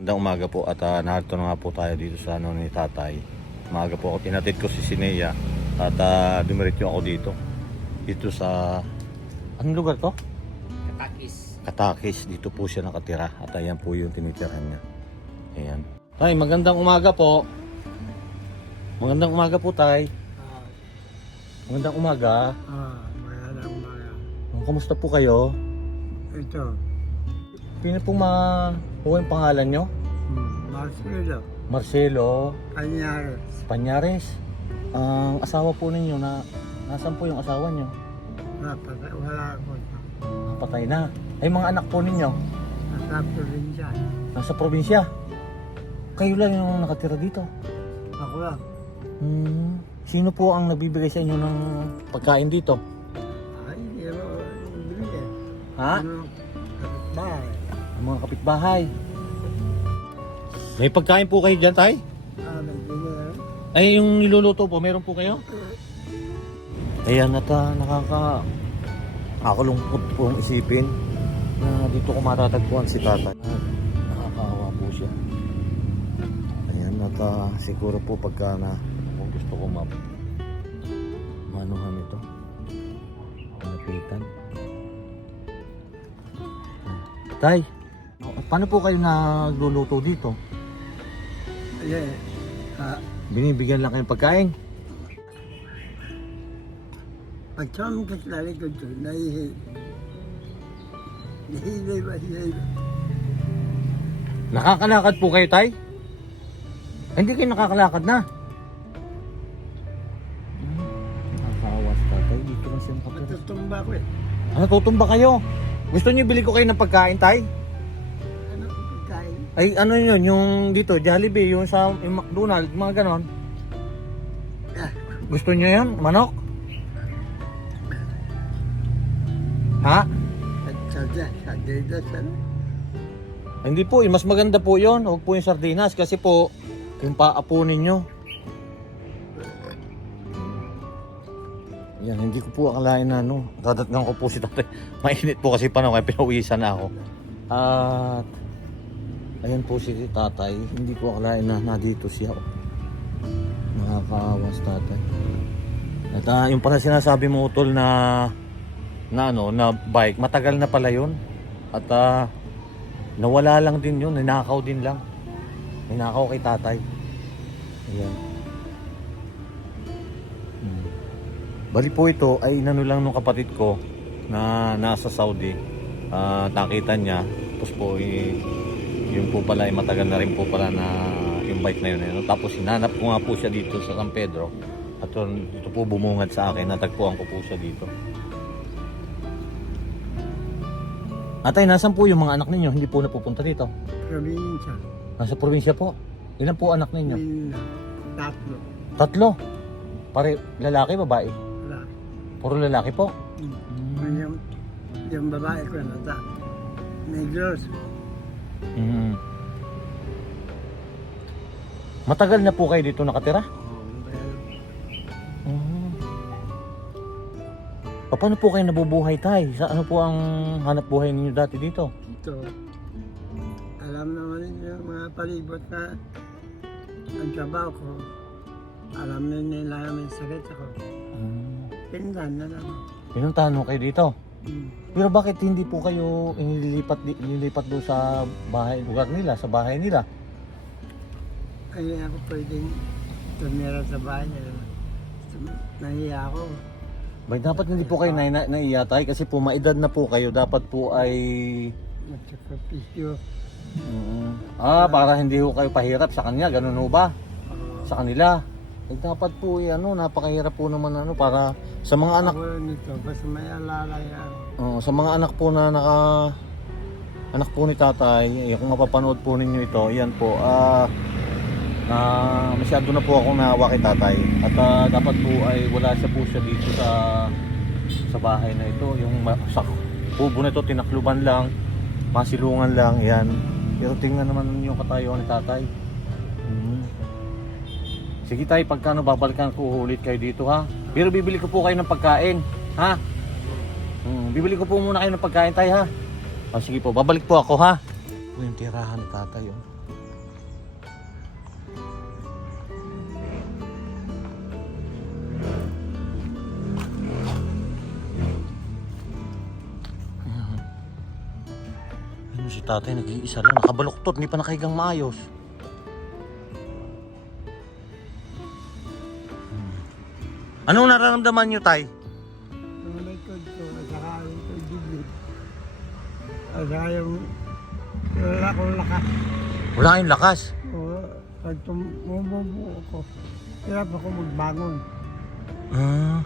Magandang umaga po at uh, narito na nga po tayo dito sa ano ni tatay. Umaga po ako, tinatid ko si Sinea at uh, dumiretso ako dito. Dito sa... Anong lugar to? Katakis. Katakis. Dito po siya nakatira at ayan po yung tinitirahan niya. Ayan. Tay, magandang umaga po. Magandang umaga po, tay. Ah, Magandang umaga. ah, magandang umaga. Kamusta po kayo? Ito, Pino pong ma... po yung pangalan nyo? hmm, Marcelo, Marcelo Panyares. Panyares. Ang asawa po ninyo na... Nasaan po yung asawa nyo? Dapat wala ako Ah, Patay na. Ay mga anak po ninyo, nasa probinsya. nasa probinsya. Kayo lang yung nakatira dito. Ako lang. Hmm. Sino po ang nagbibigay sa inyo ng pagkain dito? Ay, hindi bibili. Ha? Ano, kapitbahay. Ang mga kapitbahay. May pagkain po kayo dyan, tay? Ah. Ay, yung niluluto po, meron po kayo? Ayan at ah, nakaka... Nakakalungkot pong isipin na dito ko matatagpuan si tatay. Nakakaawa po siya. Ayan at ah, siguro po pagka na kung gusto ko ma manuhan ito. Malapitan. Tay, paano po kayo nagluluto dito? Ay, ah, Binibigyan lang kayong pagkain? pagkam ka sa likod ko, nahihi. Nahihilay ba siya? Nakakalakad po kayo, tay? Hindi kayo nakakalakad na. Nakakawas tatay. Dito lang siya nakapira. Matutumba ko eh. Ano, tutumba kayo? Gusto niyo bili ko kayo ng pagkain, tay? Ay, ano yun, yung dito, Jollibee, yung sa yung McDonald's, mga ganon. Gusto niyo yan? Manok? Ha? sa Hindi po, eh, mas maganda po yon. Huwag po yung sardinas kasi po, yung paapo ninyo. Yan, hindi ko po akalain na ano. Dadatnan ko po si tatay. Mainit po kasi panahon kaya pinawisan na ako. At, ayan po si tatay. Hindi ko akalain na nandito siya. Nakakaawas tatay. At ah, yung pala sinasabi mo utol na na ano, na bike, matagal na pala yun. At ah, nawala lang din yun, ninakaw din lang. Ninakaw kay tatay. Ayan. Hmm. Bali po ito ay inano lang nung kapatid ko na nasa Saudi. Ah, nakita niya. Tapos po eh, yun po pala ay matagal na rin po pala na yung bike na yun. Ano? Tapos hinanap ko nga po siya dito sa San Pedro. At yun, ito po bumungad sa akin. Natagpuan ko po siya dito. Atay, nasan po yung mga anak ninyo? Hindi po napupunta dito. probinsya. Nasa probinsya po. Ilan po anak ninyo? May tatlo. Tatlo. Pare, lalaki, babae. Wala. Puro lalaki po. Mm. Yung, yung babae ko na ta. Negros. Mm. Matagal na po kayo dito nakatira? Oh, well, Mm. Paano po kayo nabubuhay tay? Sa ano po ang hanap buhay ninyo dati dito? ito. Alam naman yung mga palibot na ang trabaho ko. Alam na nila may sakit ako. Mm. Pindan na lang. Pinuntahan mo kayo dito? Pero bakit hindi po kayo inilipat, inilipat doon sa bahay, lugar nila, sa bahay nila? Kaya ako pwedeng tumira sa bahay nila. Nahiya ako. Bay, dapat hindi po kayo na, na, naiyatay kasi po maedad na po kayo. Dapat po ay... Magsakripisyo. Mm, ah, para hindi ho kayo pahirap sa kanya. Ganun ho ba? Sa kanila. Eh, dapat po, eh, ano, napakahirap po naman ano, para sa mga anak, ako nito, basta may alala yan. oh, sa mga anak po na naka, anak po ni tatay, eh, kung mapapanood po ninyo ito, yan po, ah, ah, masyado na po ako naawa kay tatay. At ah, dapat po ay wala siya po siya dito sa sa bahay na ito. Yung ma- sa kubo na ito, tinakluban lang, masilungan lang, yan. Pero tingnan naman yung katayuan ni tatay. Sige tay, pagkano babalikan ko ulit kayo dito ha. Pero bibili ko po kayo ng pagkain, ha? Hmm, bibili ko po muna kayo ng pagkain tay ha. Ah, sige po, babalik po ako ha. Ito yung tirahan ni tatay oh. yun. si tatay nag-iisa lang, nakabaluktot, hindi pa nakahigang maayos. Anong nararamdaman niyo, tay? Yung likod ko, at saka yung dibdib. At saka yung wala akong lakas. Wala kayong lakas. O, pag tumububo ako, hirap ako magbangon. Ah.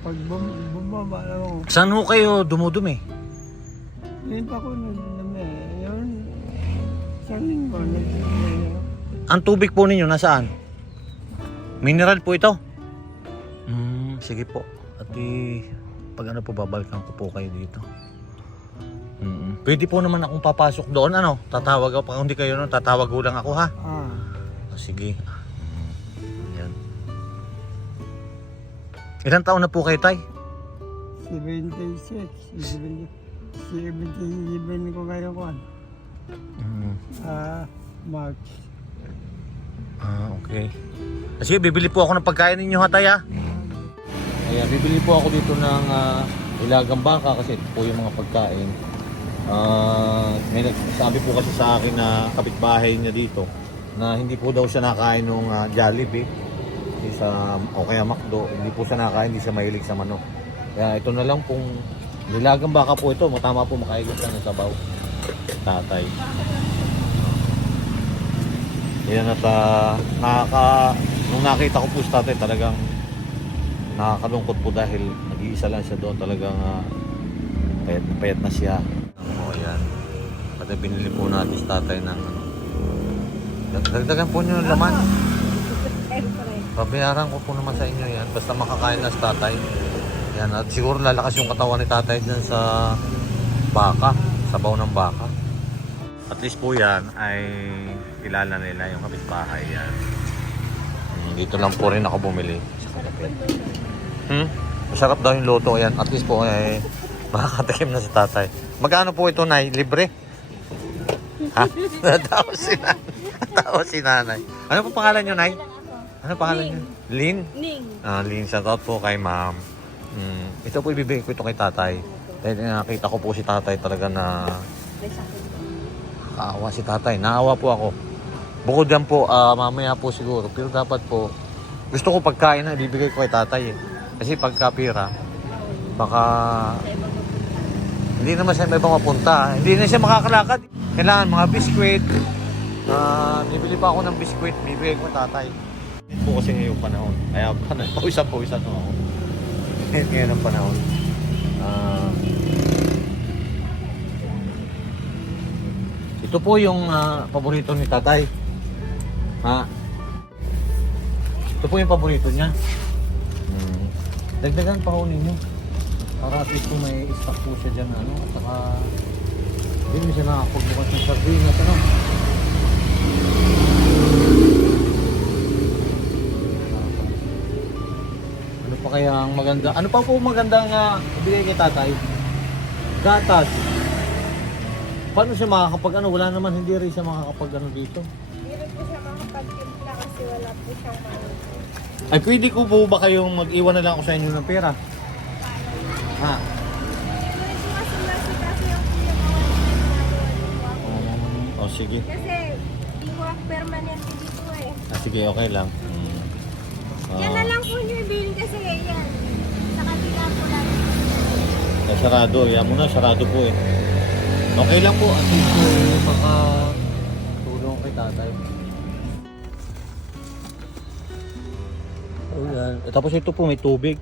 Pag bum bumaba ako, Saan ho kayo dumudumi? yun pa ako nagdami. Yun, isang linggo, nagdami. Ang tubig po ninyo nasaan? Mineral po ito? Sige po. At di, pag ano po, babalikan ko po kayo dito. Mm, Pwede po naman akong papasok doon, ano? Tatawag ako, pag hindi kayo nun, tatawag ko lang ako, ha? Ah, Ah, sige. Mm, Yan. Ilang taon na po kayo, Tay? 76, 70, 77 ko ngayon ko. Mm, Ah, March. ah, okay. Ah, Sige, bibili po ako ng pagkain ninyo, ha, Tay, ha? Ayan, bibili po ako dito ng ah, ilagang baka kasi ito po yung mga pagkain. Ah, may nagsabi po kasi sa akin na kapitbahay niya dito na hindi po daw siya nakain ng uh, Jollibee hindi sa, o kaya McDo, hindi po siya nakain, hindi siya mahilig sa manok. Kaya ito na lang pong nilagang baka po ito, matama po makaigot ka ng sabaw. Tatay. Yan at ah, nakaka, nung nakita ko po si tatay talagang nakakalungkot po dahil nag-iisa lang siya doon talagang uh, payat na payat na siya. Oo, yan. Pati binili po natin si tatay ng ano. Dag- Dagdagan po niyo ng laman. Pabayaran ko po naman sa inyo yan. Basta makakain na si tatay. Yan. At siguro lalakas yung katawan ni tatay dyan sa baka. Sabaw ng baka. At least po yan ay kilala nila yung kapitbahay yan. Dito lang po rin ako bumili sa kalapit. Hmm? Masarap daw yung luto yan. At least po ay makakatikim na si tatay. Magkano po ito, Nay? Libre? Ha? Natawa si nanay. Natawa si nanay. Ano po pangalan nyo, Nay? Ano pangalan nyo? Lin? Ning. Ah, Lin, shout out po kay ma'am. Mm, ito po ibibigay ko ito kay tatay. Dahil nakita ko po si tatay talaga na. Kaawa si tatay. Naawa po ako. Bukod yan po, ah, mamaya po siguro. Pero dapat po, gusto ko pagkain na ibibigay ko kay tatay eh. Kasi pagka pira, baka hindi naman siya may ibang mapunta. Hindi na siya makakalakad. Kailangan mga biskwit. Ah, bibili pa ako ng biskwit, bibigay ko tatay. Po kasi ngayong panahon. Kaya pawisan-pawisan ako. Ngayon ang panahon. Ah, Ito po yung ah, paborito ni tatay. Ha? Ito po yung paborito niya. Dagdagan pa ho ninyo. Para at least kung may stock po siya dyan, ano, at saka hindi mo siya nakakapagbukas ng sardinas, ano. Ano pa kaya ang maganda? Ano pa po magandang uh, ibigay kay tatay? Gatas. Paano siya makakapag ano? Wala naman, hindi rin siya makakapag ano dito. Hindi rin po siya makapagtimpla kasi wala po siyang maluto. Ay, pwede ko po ba kayong mag-iwan na lang ako sa inyo ng pera? Ha? Yung ako. Oh, oh, sige. Kasi di ko ako permanente dito eh. Ah, sige, okay lang. Hmm. Yan na Ah, lang po niyo ibili kasi yan. Sa kabila po natin. eh, sarado. Yan mo na, sarado po eh. Okay lang po. At least po, maka tulong kay tatay. Oh, yan. Eh, tapos ito po, may tubig.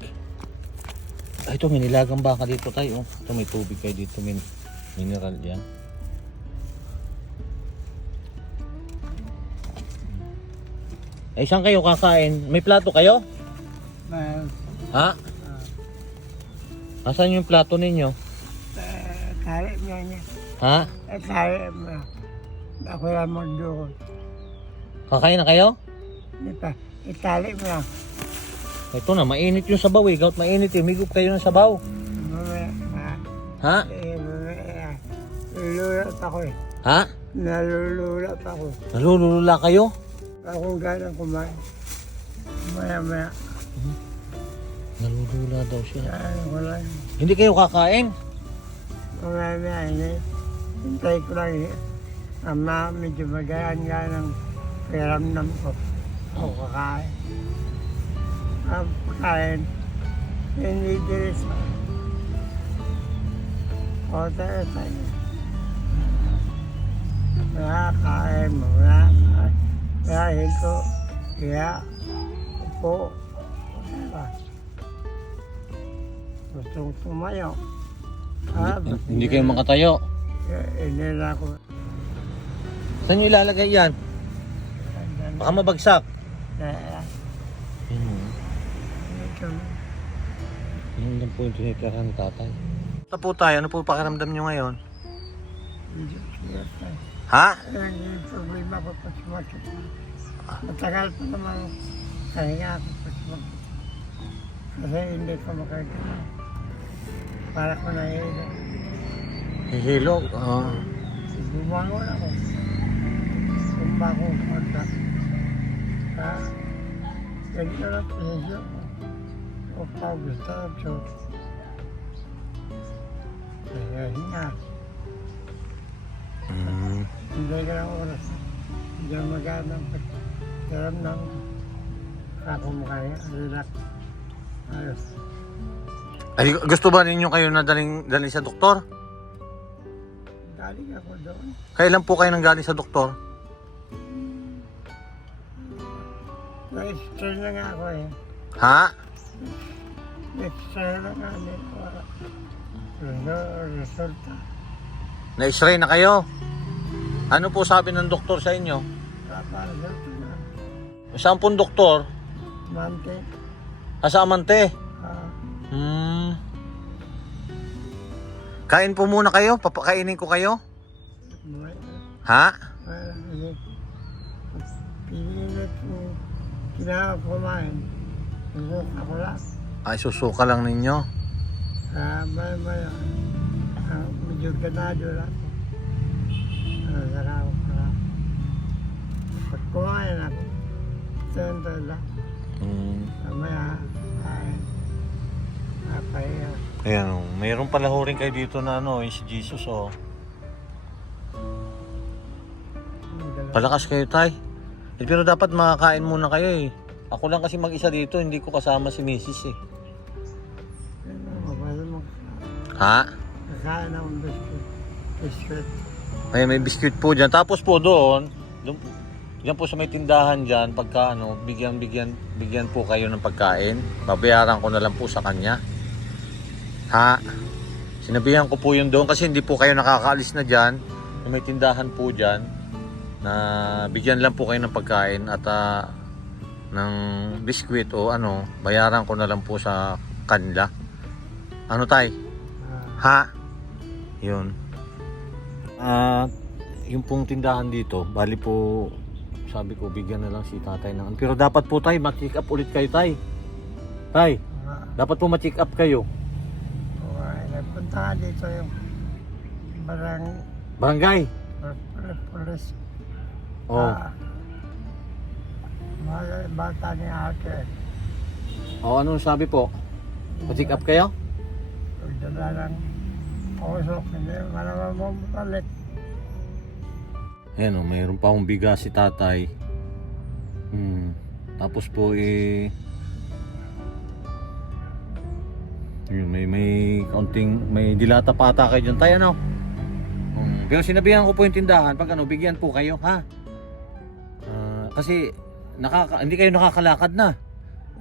Ay, ito, may nilagang baka dito tayo. Ito, may tubig kayo dito. May mineral yan. Eh, saan kayo kakain? May plato kayo? May, Ha? Asan yung plato ninyo? uh, tali mo niya. Ha? Eh, tali mo. Ako lang magdoon. Kakain na kayo? Di pa, itali mo lang. Ito na, mainit yung sabaw eh. Gout mainit eh. Migup kayo ng sabaw. Ha? eh, lululat ako eh. Ha? Nalululat ako. Nalulula kayo? Ako ganang kumain. Maya maya, Nalulula daw siya. kaya ko lang. Hindi kayo kakain? Mamaya maya, hindi. hintay ko lang eh. Ama, medyo magayan nga ng peramnam ko. Ako kakain. Ang pagkain, hindi sa o tayo tayo. Wala kain wala kain. Kaya ko, kaya, upo, wala. Gustong tumayo. Ah, Hindi kayo makatayo. Eh, Hindi na ako. Saan nyo ilalagay yan? Baka mabagsak. Hmm. ito, Yun lang po yung tinitira ng tatay. Ito po tayo, ano po pakiramdam nyo ngayon? medyo siya tayo. Ha? Yung problema ko pa sumakit. Matagal pa naman kahinga ako pa sumakit. Kasi hindi ko makagana. Para ko nahihilo. Hihilo. Ah. Bumangon ako. Sumba ko pagka. Ha? Ganito lang pinisyo ko. O pa gusto ng Diyos. Kaya hinga. Mm. Hindi ka ng oras. Hindi ka magana ng pagkaram ng ako makaya. Relax. Ayos. Ay, gusto ba ninyo kayo na daling, daling sa doktor? Galing ako doon. Kailan po kayo nang galing sa doktor? Na-extra na nga ako eh. Ha? Extra na nga din ko. Result, resulta. Na-x-ray na kayo? Ano po sabi ng doktor sa inyo? Resulta na. Saan pong doktor? Mante. Ah, sa Amante. Ah, Hmm. Kain po muna kayo? Papakainin ko kayo? Ha? Ah, hindi. Pinilit ko. Kailangan kumain. Hindi ako lang. Ay, susuka lang ninyo. Ah, may may. Ah, medyo ganado lang ako. Ah, saka ako para. Pag kumain ako. Tento lang. Hmm. Mamaya. Ay. Papahiya. Ayan, oh. mayroon pala ho rin kayo dito na ano, yung si Jesus, oh. Palakas kayo, tay. Eh, pero dapat makakain muna kayo, eh. Ako lang kasi mag-isa dito, hindi ko kasama si Mrs. eh. Ha? Kakain akong biscuit. Biscuit. Ay, may biscuit po dyan. Tapos po doon, doon Diyan po sa may tindahan dyan, pagka ano, bigyan, bigyan, bigyan po kayo ng pagkain. Babayaran ko na lang po sa kanya. Ha? Sinabihan ko po yun doon kasi hindi po kayo nakakaalis na dyan. May tindahan po dyan na bigyan lang po kayo ng pagkain at ah, ng biskwit o ano, bayaran ko na lang po sa kanila. Ano tay? Ah, Ha? Yun. Ah, yung pong tindahan dito, bali po sabi ko bigyan na lang si tatay ng pero dapat po tay ma-check up ulit kayo tay tay ah, dapat po ma-check up kayo nga dito yung barang barangay polis. oh Ah, mga bata ni ate. oh anong sabi po ma-check up kayo Pagdala ng usok, hindi malaman mo mapalit. ayan oh mayroon pa akong bigas si tatay hmm. tapos po eh yun, may may kaunting may dilata pata kayo dyan tayo ano Hmm, Pero sinabihan ko po yung tindahan, pag ano, bigyan po kayo, ha? Ah, kasi nakaka, hindi kayo nakakalakad na.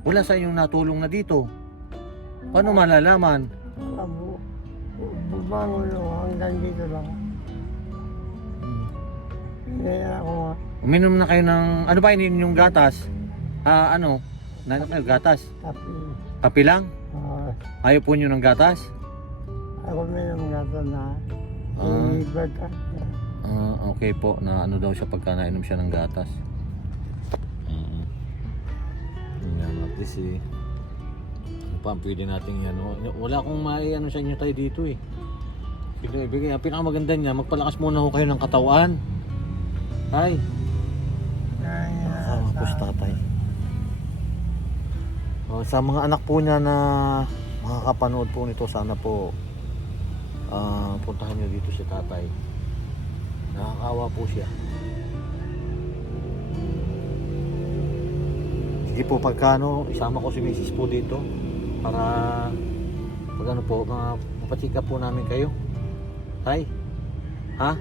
Wala sa inyong natulong na dito. Paano malalaman? Abu, bumangon ako hanggang dito lang. Hmm. Hindi ako Uminom na kayo ng, ano ba ininom yung gatas? Ah, ano? Na, ano, gatas? tapi. Kapi lang? Uh, Ayaw po nyo ng gatas? ako minum nga ito na Ah. ilibad ka. Ah, okay po, na ano daw siya pagka nainom siya ng gatas. Nga, at least eh, ano pa ang pwede natin yan. Wala akong mai ano sa inyo tayo dito eh. Ibigay. Ang pinakamaganda niya, magpalakas muna ho kayo ng katawan. Tay, kasama po si tatay. Oh, sa mga anak po niya na makakapanood po nito, sana po ah, puntahan niyo dito si tatay. Nakakawa po siya. Sige po pagkano, isama ko si Mrs. po dito para pag ano po, up po namin kayo. Tay, ha?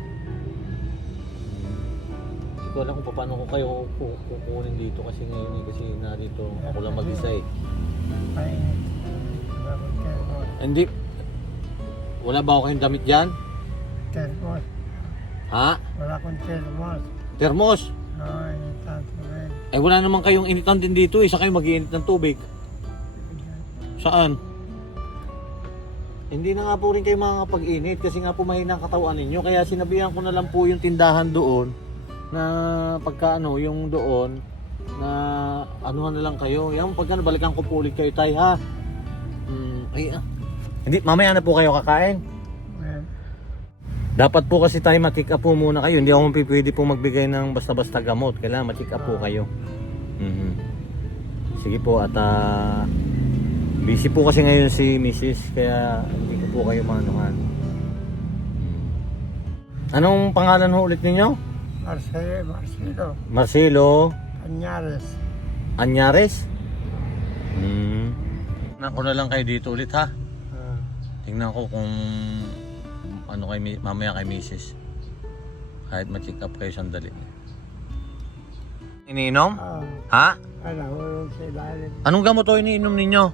Hindi ko alam kung paano ko kayo ku- kukunin dito kasi ngayon eh, kasi narito ako lang eh. Painit. Bakit termos? Hindi, wala ba ako kayong damit dyan? Termos. Ha? Wala akong termos. Termos? Oo, initan ko rin. Eh wala naman kayong initan din dito eh, sa kayo mag-iinit ng tubig. Saan? Hindi na nga po rin kayo makakapag-init kasi nga po mahina ang katawan ninyo. Kaya sinabihan ko na lang po yung tindahan doon na pagka ano, yung doon na anuhan na lang kayo. Yan, pagka balikan ko po ulit kayo tay ha. Hmm, ay, ah. Hindi, mamaya na po kayo kakain. Dapat po kasi tayo ma-check up po muna kayo. Hindi ako pwede po magbigay ng basta-basta gamot. Kailangan ma-check up po kayo. Mhm. Sige po at ah, busy po kasi ngayon si Mrs. Kaya hindi ko po kayo manuhan. Anong pangalan ho ulit ninyo? Marcelo, Marcelo. Marcelo Cañares. Anyares? Hmm. Nako na lang kayo dito ulit ha. Ah, Tingnan ko kung ano kay mamaya kay Mrs. Kahit ma-check up kayo sandali. Iniinom? ah, Ha? ano, hulong sa ilalim. Anong gamot o iniinom ninyo?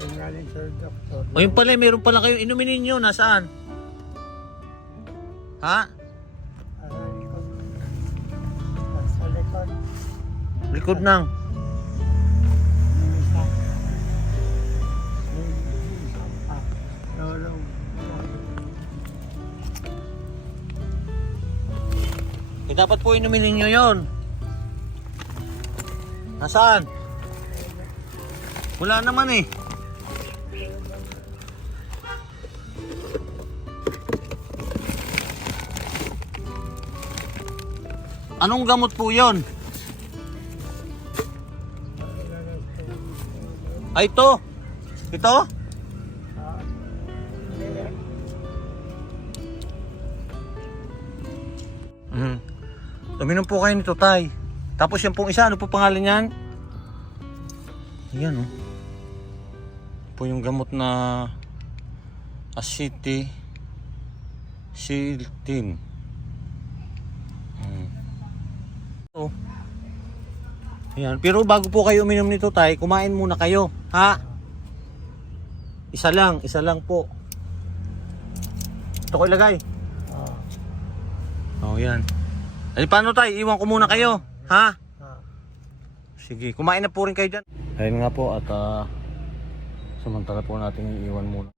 Tingnan sa doktor. O yun pala, meron pala kayo inumin ninyo. Nasaan? Ha? Sa likod. Sa likod. Likod ng. Eh, dapat po inumin ninyo yon. Nasaan? Wala naman eh. Anong gamot po yon? Ay, ito. Ito? Uminom po kayo nito, Tay. Tapos yan pong isa, ano po pangalan yan? Yan, oh. Po yung gamot na aceti siltin. Mm. Oh. Ayan. Pero bago po kayo uminom nito, Tay, kumain muna kayo. Ha? Isa lang, isa lang po. Ito ko ilagay. Ah, Oh, yan. Ay, paano tayo? Iwan ko muna kayo. Ha? Sige, kumain na po rin kayo dyan. Ayun nga po at ah, samantala po natin iiwan muna.